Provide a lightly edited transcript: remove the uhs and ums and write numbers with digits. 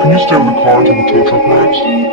Can you stay in the car until the tow truck arrives?